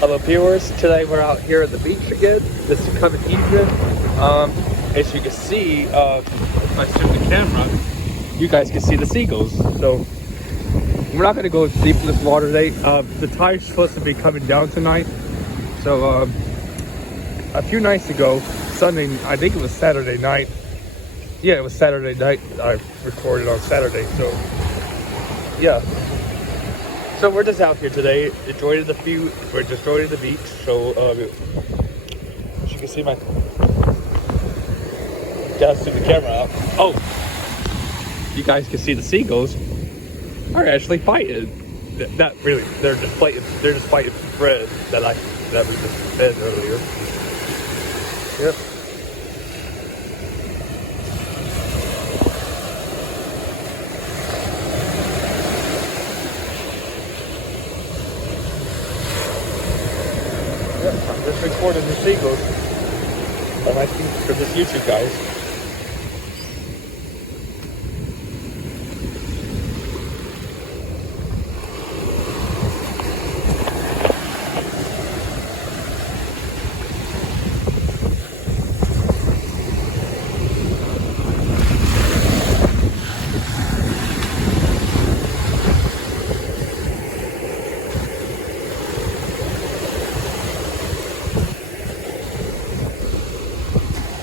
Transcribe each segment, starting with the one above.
Hello viewers, today we're out here at the beach again. This is coming evening. As you can see, if I zoom the camera, you guys can see the seagulls. So we're not gonna go deep in this water today. The tide's supposed to be coming down tonight. So a few nights ago, Sunday, I think it was Saturday night. Yeah, it was Saturday night. I recorded on Saturday, so yeah. So we're just out here today, enjoying the view. We're just enjoying the beach. So as you can see, my gotta zoom the camera out. Oh, you guys can see the seagulls are actually fighting. Not really. They're just fighting. They're just fighting for bread that we just fed earlier. Yep. I'm just recording the seagulls for this YouTube, guys.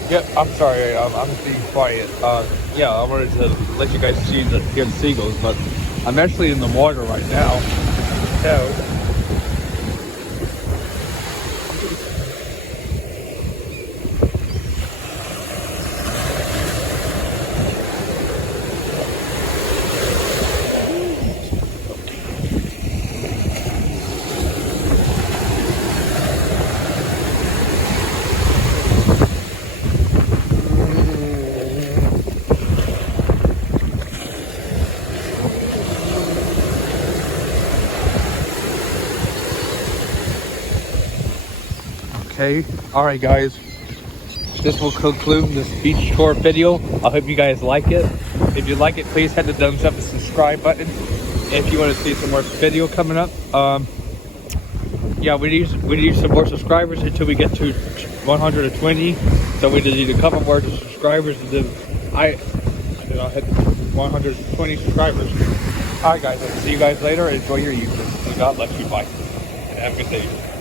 Yep, I'm sorry, I'm being quiet. Yeah, I wanted to let you guys hear the seagulls, but I'm actually in the water right now. So, okay, alright guys, this will conclude this beach tour video. I hope you guys like it. If you like it, please hit the thumbs up and subscribe button if you want to see some more video coming up. Yeah, we need some more subscribers until we get to 120. So we just need a couple more subscribers, and then I'll hit 120 subscribers. Alright guys, I'll see you guys later. Enjoy your evening. God bless you. Bye. And have a good day.